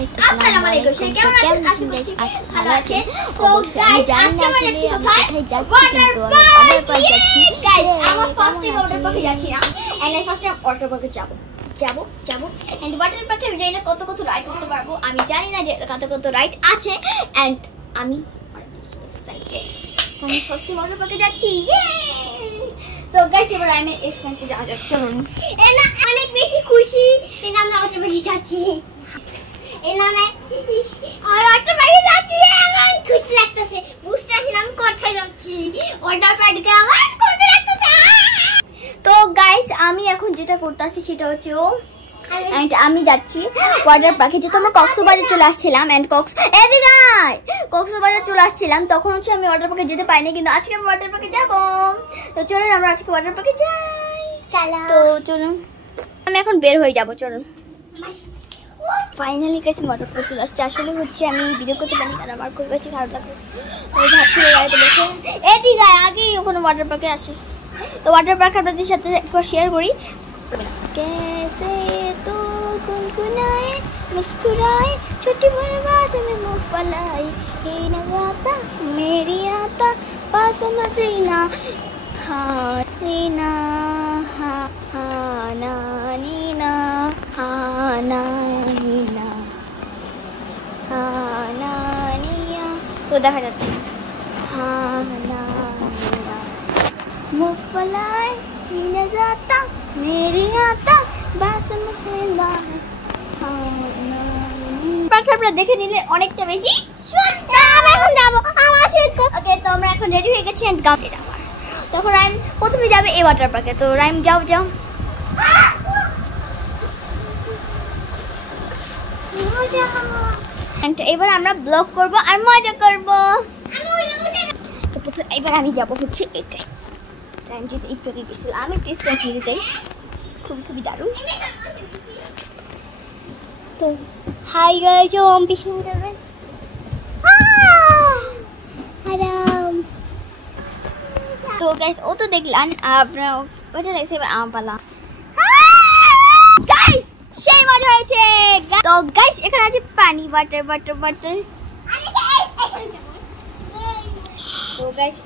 Guys আসসালামু আলাইকুম কেমন আছেন গাইস ভালো আছেন অবশ্যই আমি জানি না আসলে আমি কোথায় যাচ্ছি কিন্তু আমি ওয়াটার পার্ক যাচ্ছি গাইস আমার ফার্স্ট টাইম ওয়াটার পার্কে যাচ্ছি না and I first time water পার্কে যাব এন্ড ওয়াটার পার্কে আমি জানি না কত রাইড করতে পারবো আমি জানি না যে কত রাইড আছে এন্ড আমি এক্সাইটেড আমি ফার্স্ট টাইম ওয়াটার পার্কে যাচ্ছি তো গাইস এবার আমি এক্সপেন্সে যাওয়া যাক চলুন এনা অনেক বেশি খুশি এনা আমি ওয়াটার পার্কে যাচ্ছি এনা না আর ওয়াটার পার্কে যাচ্ছি আমার খুশি লাগতেছে বুঝতে পারছি আমি কোথায় যাচ্ছি ওয়াটার পার্কে আমার কোথায় লাগতেছে তো গাইস আমি এখন যেটা করতেছি সেটা হচ্ছে এন্ড আমি যাচ্ছি ওয়াটার পার্কে যেহেতু আমরা কক্সবাজার চলে আসছিলাম এন্ড কক্সবাজার চলে আসছিলাম তখন হচ্ছে আমি ওয়াটার পার্কে যেতে পারিনি কিন্তু আজকে আমি ওয়াটার পার্কে যাব তো চলুন আমরা আজকে ওয়াটার পার্কে যাই তো চলুন আমি এখন বের হয়ে যাব চলুন ফাইনালি কাছে ওয়াটার পার্কে চলে আসছে আসলে হচ্ছে আমি ভিডিও করতে পারি কারণ আমার খুব বেশি খারাপ লাগে আমি ভাবছি গাড়িতে বসে এদিকে আগেই ওখানে ওয়াটার পার্কে আসিস তো ওয়াটার পার্ক আপনাদের সাথে একবার শেয়ার করি कैसे तो गुनगुनाए मुस्कुराए छोटी भरी बात में मुंह फैलाए ये नगाता मेरी आता पास मदीना हाँ नीना हाँ हाँ ना नीना हाँ ना नीना हाँ ना निया तो देखा जाता हाँ ना नीना मुंह फैलाए ये नगाता मेरी आता बास मुकेला है আপনারা দেখে নিলে অনেকটা বেশি আমি এখন যাব আমার সাথে ওকে তো আমরা এখন রেডি হয়ে গেছি এন্ড গাউট আমার তখন রাইম প্রথমে যাবে এই ওয়াটার পার্কে তো রাইম যাও এন্ড এবার আমরা ব্লগ করব আর মজা করব তো প্রথমে এবার আমি যাব হচ্ছে এটাই টাইম যেতে একটু গেছিল আমি প্রেসটা নিতে চাই খুবই দারুণ তো হাই গাইস ওম পিছনে যাবেন আরাম তো গাইস ও তো দেখলেন আপনারা ওটা লাগছে এবার আমার পালা গাইস সেই মজা হয়েছে তো গাইস এখানে আছে পানি ওয়াটার তো গাইস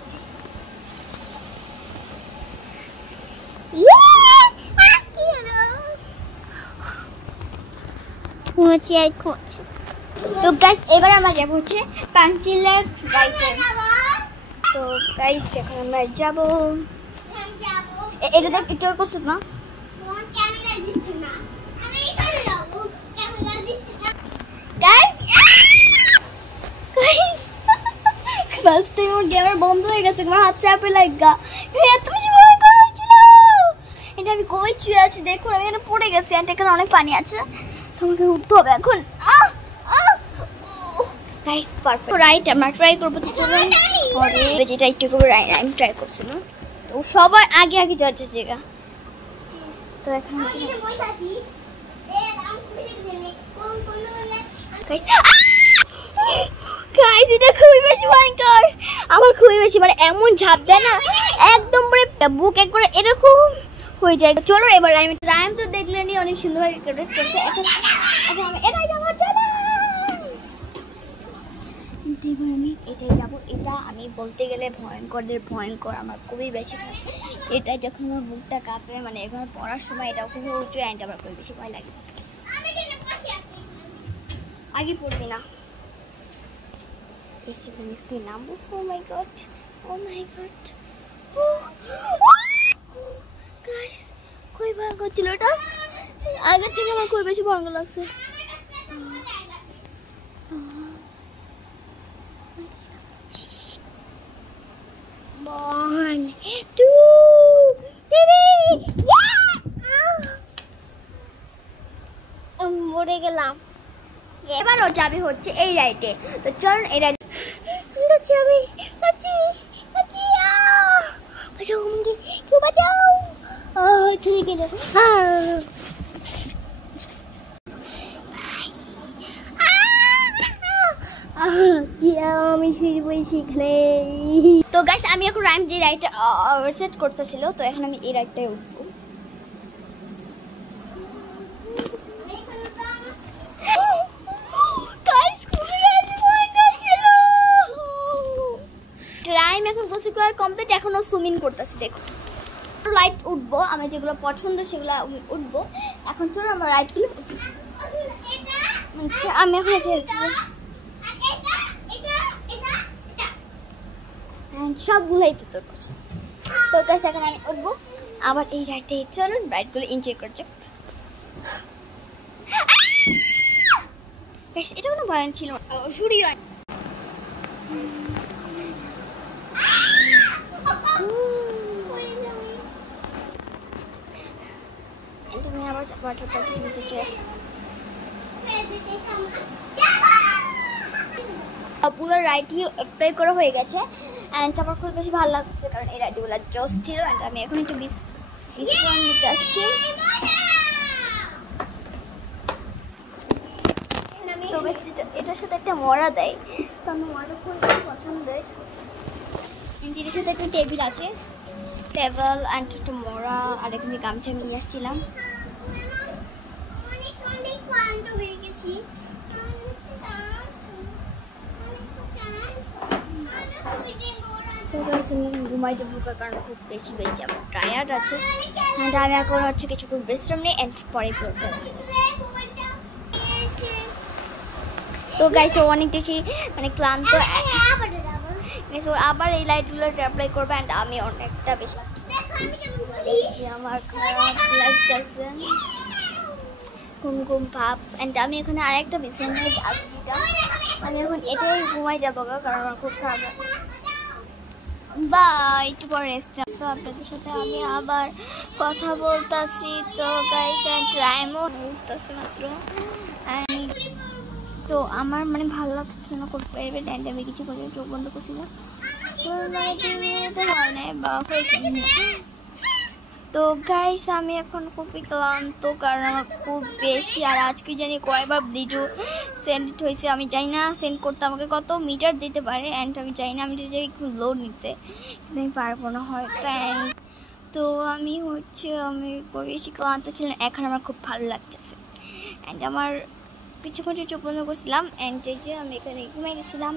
তো গাইস এবার আমরা যাব হচ্ছে পাঞ্চিলার রাইডে তো গাইস এখন আমরা যাব এটা দেখ একটু করছ না ক্যামেরা দিছ না আমি এখানে যাব ক্যামেরা দিছ না গাইস ফার্স্ট টাইম ওর ক্যামেরা বন্ধ হয়ে গেছে আমার হাত চাপে লাগা এত বেশি ভয় করছিল এটা আমি কই চুয়ে আছি দেখুন আমি এখানে পড়ে গেছি আর এখানে অনেক পানি আছে তোমাকে উঠতে হবে এখন গাইস পারফেক্ট রাইট আমরা ট্রাই করব তো চলুন আরে যেটা একটু করে আমি ট্রাই করছিলাম তো সবাই আগে যাচ্ছে জায়গা তো এখন গাইস এটা খুবই বেশি ভয়ঙ্কর আমার খুবই বেশি মানে এমন ঝাঁপ দেয় না একদম পুরো বুক এক করে এরকম হয়ে যায় চলো এবার রাইম তো দেখলেনই অনেক সুন্দরভাবে ক্যারেক্ট করছে এখন আমি এটাই যাব চলো এবার আমি এটাই যাব এটা আমি বলতে গেলে ভয়ঙ্কর আমার খুবই বেশি এটা যখন আমার বুকটা কাঁপে মানে এখন পড়ার সময় এটা খুবই উঁচু অ্যান্ড আমার খুবই বেশি ভয় লাগে আগে পড়বি না এসে একটু নামবো ও মাই গড গাইস কই ভয়ঙ্কর ছিল এটা আগের থেকে আমার খুব বেশি ভয়ঙ্কর লাগছে One, two, three, মরে গেলাম এবারও যাবে হচ্ছে এই রাইডে তো চলুন এই রাইডে আমি ফিরবো সেখানে তো গাইস আমি এখন রাইম যে রাইডটা সেট করতেছিল তো এখন আমি এই রাইডটায় উঠবো কমপ্লিট, এখনো সুইমিং করতেছি। দেখো লাইট উঠবো, আমি যেগুলো পছন্দ সেগুলো আমি উঠবো। এখন চলো আমরা রাইডগুলো উঠি। আমি এখন সবগুলোই তো তোর পছন্দ। তো তাই এখন আমি উঠবো আবার এই রাইডে। চলুন রাইডগুলো এনজয় করছে। বেশ, এটা কোনো ভয় ছিল শুরুই হয়। তুমি আবার ওয়াটার পার্কের ভিতরে চলে আসো। পুরো রাইডটি অ্যাপ্লাই করা হয়ে গেছে অ্যান্ড আমার খুব বেশি ভালো লাগছে, কারণ এই রাইডগুলো জস ছিল। অ্যান্ড আমি এখন একটু বিশ্রাম নিতে আসছি। তবে এটার সাথে একটা মরা দেয়, তো আমি মরা খুব পছন্দের। এটার সাথে একটা টেবিল আছে, টেবিল অ্যান্ড একটা মরা, আর এখানে গামছা নিয়ে আসছিলাম। ঘুমাই যাবো কারণ খুব বেশি আমার টায়ার্ড আছে। অ্যান্ড আমি এখন হচ্ছে কিছুক্ষণ বিশ্রাম নেই অ্যান্ড পরে পড়তে। তো গাইছে অনেক বেশি মানে ক্লান্ত, আবার এই লাইটগুলো অ্যাপ্লাই করবো অ্যান্ড আমি অনেকটা বেশি আমার খারাপ লাগতেছে, ঘুম ঘুম ভাব। অ্যান্ড আমি এখানে আরেকটা বিশ্রাম নিয়ে আমি এখন এটাই ঘুমাই যাবো কারণ আমার খুব খারাপ লাগে। বা একটু পর রেস্ট। তো আপনাদের সাথে আমি আবার কথা বলতেছি। তো গাইস টাইমও উঠতেছে মাত্র, তো আমার মানে ভালো লাগছে না খুব প্রাইভেট। অ্যান্ড আমি কিছু করে চোখ বন্ধ করছিলাম, তো গাইস আমি এখন খুবই ক্লান্ত কারণ আমার খুব বেশি। আর আজকে জানি কয়বার ভিডিও সেন্ড হয়েছে আমি জানি না। সেন্ড করতে আমাকে কত মিটার দিতে পারে অ্যান্ড আমি চাই না, আমি যদি একটু লোড নিতে কিন্তু আমি পারবো না হয়তো। তো আমি খুব বেশি ক্লান্ত ছিলাম, এখন আমার খুব ভালো লাগতেছে। অ্যান্ড আমার কিছুক্ষণ চোখ বন্ধ করছিলাম অ্যান্ড এই যে আমি এখানে ঘুমিয়ে গেছিলাম।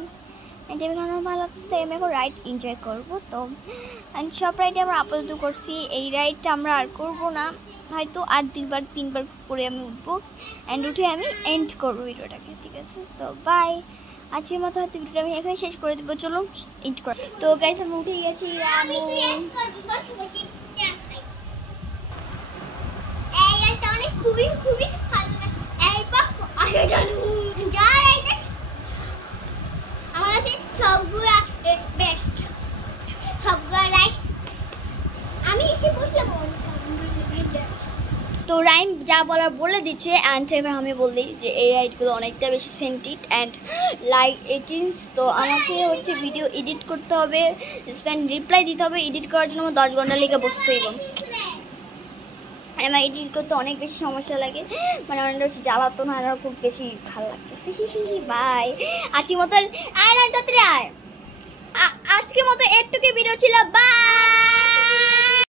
অ্যান্ড আমি আমার ভালো লাগছে, তাই আমি এখন রাইড এনজয় করবো। তো অ্যান্ড সব রাইডে আমরা আপাতত করছি, এই রাইডটা আমরা আর করবো না, হয়তো আর 2বার 3বার করে আমি উঠবো অ্যান্ড উঠে আমি এন্ড করবো ভিডিওটাকে, ঠিক আছে? তো বাই, আজকের মতো হয়তো ভিডিওটা আমি এখানে শেষ করে দেবো। চলুন এন্ড কর। তো গাইস আমি উঠে গেছি, খুবই খুবই ভালো লাগছে। তো রাইম যা বলার বলে দিচ্ছে অ্যান্ড এবার আমি বলি যে এই রাইডগুলো অনেকটা বেশি সেন্টিড অ্যান্ড লাইক 18। তো আমাকে হচ্ছে ভিডিও এডিট করতে হবে, রিপ্লাই দিতে হবে। এডিট করার জন্য আমার 10 ঘন্টা লেগে বসতে হইব। আমার এডিট করতে অনেক বেশি সমস্যা লাগে, মানে অনেক বেশি জ্বালাতন হয়, আমার খুব বেশি ভালো লাগতেছে। বাই, আজকের মতো আজকের মতো একটুকু ভিডিও ছিল। বাই।